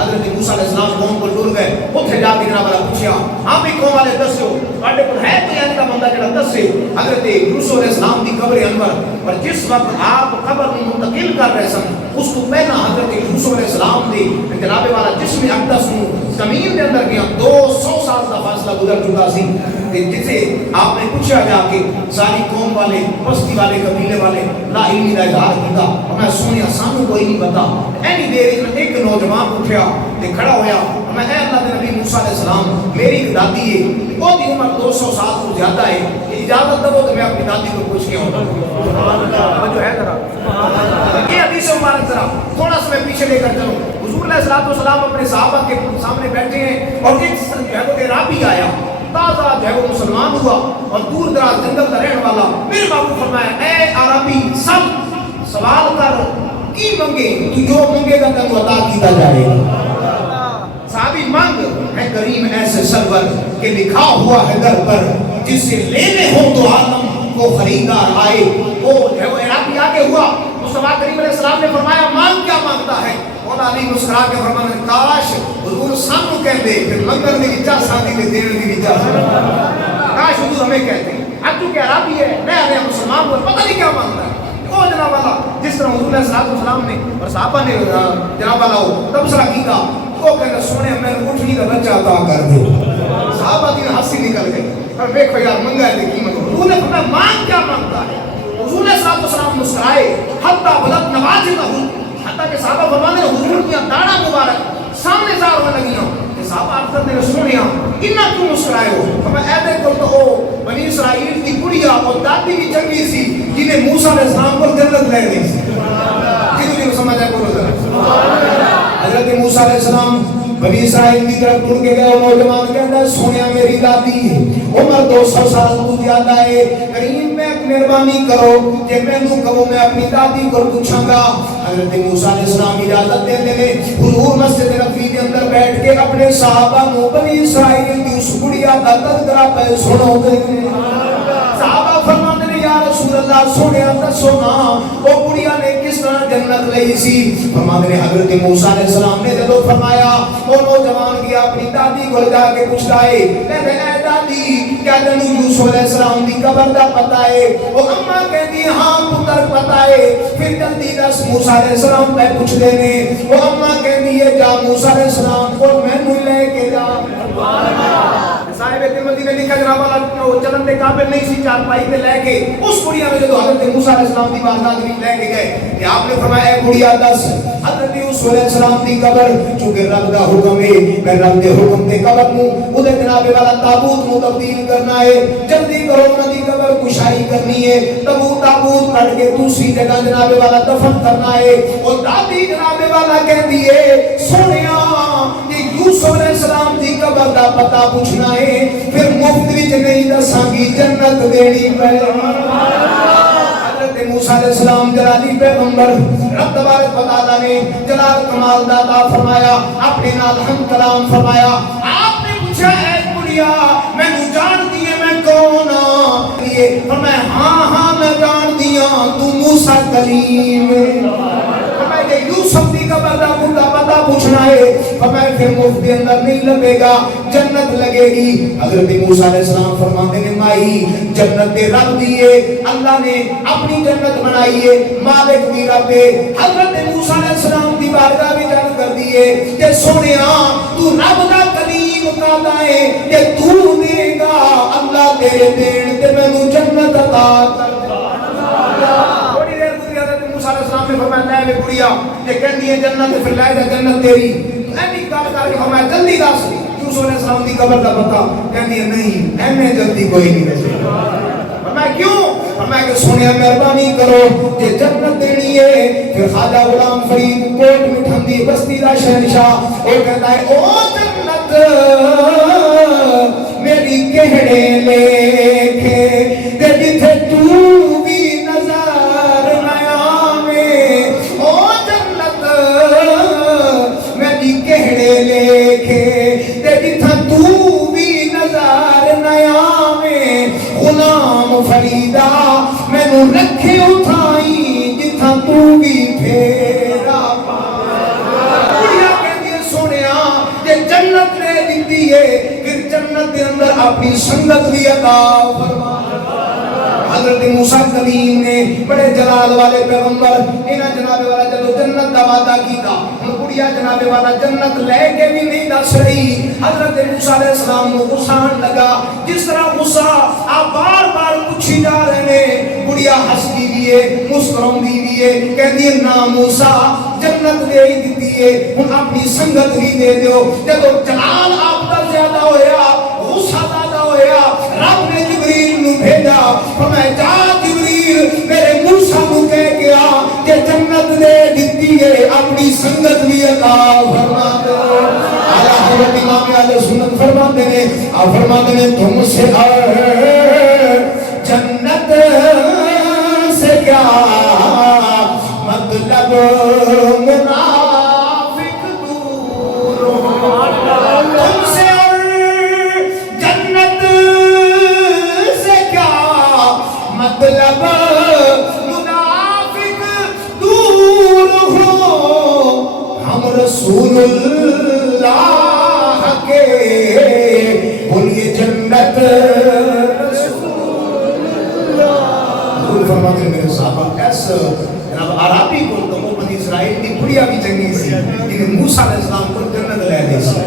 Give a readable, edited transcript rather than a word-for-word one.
حضرت موسیٰ علیہ السلام قوم کو ٹر گئے اتنے جا کے جناب والا پوچھیا ہاں بھی قوم والے دسو تواڈے کول ہے کوئی ایسا بندہ جڑا دسے حضرت یوسف علیہ السلام دی قبر انور اور جس وقت آپ قبر کو منتقل کر رہے سن اس کو پہلا حضرت یوسف علیہ السلام دی جناب والا جسم اقدس نو زمین دے اندر گیا 200 سال دا فاصلہ گزر چکا سی جسے آپ نے پوچھا جا کے ساری قوم والے بستی والے قبیلے والے لا علمی کا اظہار کیتا میں سنیا سانو کوئی نہیں پتا اینی دیر میں ایک نوجوان اٹھیا تے کھڑا ہویا میں اے اللہ کے نبی موسیٰ علیہ السلام میری ایک دادی ہے وہ دی عمر 200 سال تو زیادہ ہے اجازت دو تو میں اپنی دادی کو پوچھ کے آؤں جو ہے ذرا یہ حدیث مبارک ذرا تھوڑا سا میں پیچھے لے کر چلوں حضور علیہ السلام اپنے صحابہ کے سامنے بیٹھے ہیں اور ایک جو ہے وہ اعرابی آیا تازہ جو ہے وہ مسلمان ہوا اور دور دراز جنگل کا رہنے والا میرے باپو فرمایا اے عربی سب سوال کر کی منگے تو جو منگے گا تنو عطا کیتا جائے گا صحابی مانگ ہے کریم ایسے سرور کہ لکھا ہوا ہے در پر جس سے لینے ہو تو عالم کو خریدار آئے وہ جو ہے وہ عربی آگے ہوا مصطفیٰ کریم علیہ السلام نے فرمایا مانگ کیا مانگتا ہے مولا علی مسکرا کے فرمانے کاش حضور سانو کہتے پھر منگر دی وچا ساتھی دے دین دی وچا کاش حضور ہمیں کہتے اب تو کیا عربی ہے نیا نیا مسلمان ہوا پتہ نہیں کیا مانگتا ہے او جناب والا جس طرح حضور علیہ السلام نے اور صحابہ نے جناب والا تبصرہ کیا وہ کہنا سونے میں اٹھنی کا بچہ عطا کر دے صحابہ کی ہنسی نکل گئی اور دیکھو یار منگا ہے کی منگو حضور نے فرمایا مانگ کیا مانگتا ہے حضور علیہ السلام مسکرائے حتی بلد نوازی کا حتیٰ کہ صحابہ فرمانے حضور کی داڑھا مبارک سامنے زار ہونے لگی ہوں کہ صحابہ عرض نے سنیا انہا کیوں مسکرائے ہو ہمیں اے دیکھو تو ہو بنی اسرائیل کی کڑیا اور دادی کی چنگی سی جنہیں موسیٰ علیہ السلام پر جنت لے گئی سی جنہوں نے سمجھا بولو ذرا حضرت موسیٰ علیہ السلام بنی اسرائیل کی طرف ٹر کے گئے اور نوجوان کہتا ہے سونیا میری دادی عمر 200 سال تو زیادہ ہے کریم میں مہربانی کرو کہ میں نو کہوں میں اپنی دادی کو پوچھاں گا حضرت موسیٰ علیہ السلام اجازت دے دے حضور مسجد نبوی کے اندر بیٹھ کے اپنے صحابہ کو بنی اسرائیل کی اس گڑیا کا تذکرہ پہ سنو دے صحابہ فرماتے ہیں یا رسول اللہ سنیا دسو نا وہ گڑیا نے کس طرح جنت لئی سی فرماتے ہیں حضرت موسیٰ علیہ السلام نے جب فرمایا وہ نوجوان کی اپنی دادی کو جا کے پوچھتا ہے کہتے اے دادی کیا جنو یوسف علیہ السلام دی قبر دا پتہ ہے وہ اماں کہتی ہاں پتر پتہ ہے پھر جلدی دس موسیٰ علیہ السلام پہ پوچھ دینے وہ اماں کہتی ہے جا موسیٰ علیہ السلام کو میں نو لے کے جا صاحب ترمذی میں لکھا جناب والا چلن دے قابل نہیں سی چار پائی پہ لے کے اس گڑیا میں جو حضرت موسیٰ علیہ السلام دی بارگاہ میں لے کے گئے کہ آپ نے فرمایا اے گڑیا دس حضرت یوسف علیہ السلام دی قبر چونکہ رب دا حکم ہے میں رب دے حکم تے قبر نو اودے جناب والا تابوت نو تبدیل کرنا ہے جلدی کرو انہاں دی قبر کشائی کرنی ہے تابوت کٹ کے دوسری جگہ جناب والا دفن کرنا ہے اور دادی جناب والا کہندی ہے سونیا کہ یوسف علیہ السلام دی قبر دا پتہ پوچھنا ہے پھر مفت وچ نہیں دساں گی جنت دینی پے موسیٰ علیہ السلام جلالی پیغمبر رب تبارک و تعالیٰ نے جلال کمال داتا فرمایا اپنے نال ہم کلام فرمایا آپ نے پوچھا اے کڑیا میں نے جان دیئے میں کون فرمایا ہاں میں جان دیا تو موسیٰ کلیم فرمایا کہ یوسف دی قبر دا بڑا پتہ پوچھنا ہے فرمایا پھر مفت کے اندر نہیں لگے گا جنت لگے گی حضرت موسیٰ علیہ السلام فرماتے ہیں مائی جنت دے رب دیئے اللہ نے اپنی جنت بنائی ہے مالک بھی رب ہے حضرت موسیٰ علیہ السلام دی بارگاہ بھی جنت کر دیئے کہ سونیا تو رب دا کلیم کہتا ہے کہ تو دے گا اللہ تیرے دین تے میں نو جنت عطا کر تھوڑی دیر گزری حضرت موسیٰ علیہ السلام نے فرمایا لے گڑیا کہ کہندی ہے جنت پھر لائے گا جنت تیری ایمی کام کر کے فرمایا جلدی دس یوسف علیہ السلام دی قبر دا پتہ کہندی ہے نہیں اینے جلدی کوئی نہیں دے فرمایا کیوں فرمایا کہ سونیا مہربانی کرو کہ جنت دینی ہے پھر خواجہ غلام فرید کوٹ مٹھندی بستی دا شہنشاہ وہ کہتا ہے او جنت میری کہڑے لیکھے تے جتھے تو بھی نظر نہ آوے او جنت میری کہڑے لیکھے تے جتھے تو بھی نظر نہ آوے غلام فریدہ میں نو رکھے اٹھائی جتھا تو بھی پھیرا پایا کہندی سونے ہے پھر جنت کے اندر اپنی سنگت بھی عطا فرما۔ حضرت موسیٰ کلیم نے بڑے جلال والے پیغمبر انہاں جناب والا جدو جنت دا وعدہ کیتا ہن کڑیا جناب والا جنت لے کے بھی نہیں دس رہی۔ حضرت موسیٰ علیہ السلام کو غصہ آن لگا، جس طرح غصہ آپ بار بار پوچھی جا رہے ہیں۔ کڑیا ہستی بھی ہے، مسکراندی بھی ہے، کہتی ہے نا موسیٰ جنت دے ہی دیتی ہے ہن اپنی سنگت بھی دے دیو۔ جدو جلال آپ کا زیادہ ہویا، غصہ زیادہ ہویا، رب نے جبریل نو بھیجا، فرمایا جا جبریل میرے موسیٰ کو کہہ گیا کہ جنت دے دیتی ہے اپنی سنگت بھی عطا فرما دو۔ اعلیٰ حضرت امام اہل سنت فرماتے ہیں تم سے جنت سے کیا مطلب منافق دور ہو، تم سے اور جنت سے کیا مطلب منافق دور ہو، ہم رسول اللہ کے بولیے جنت فرماتے ہیں میرے صحابہ ایس جناب عربی کو تو وہ بنی اسرائیل کی بڑیا بھی چنگی سی لیکن موسیٰ علیہ السلام کو جنت لے دی سی۔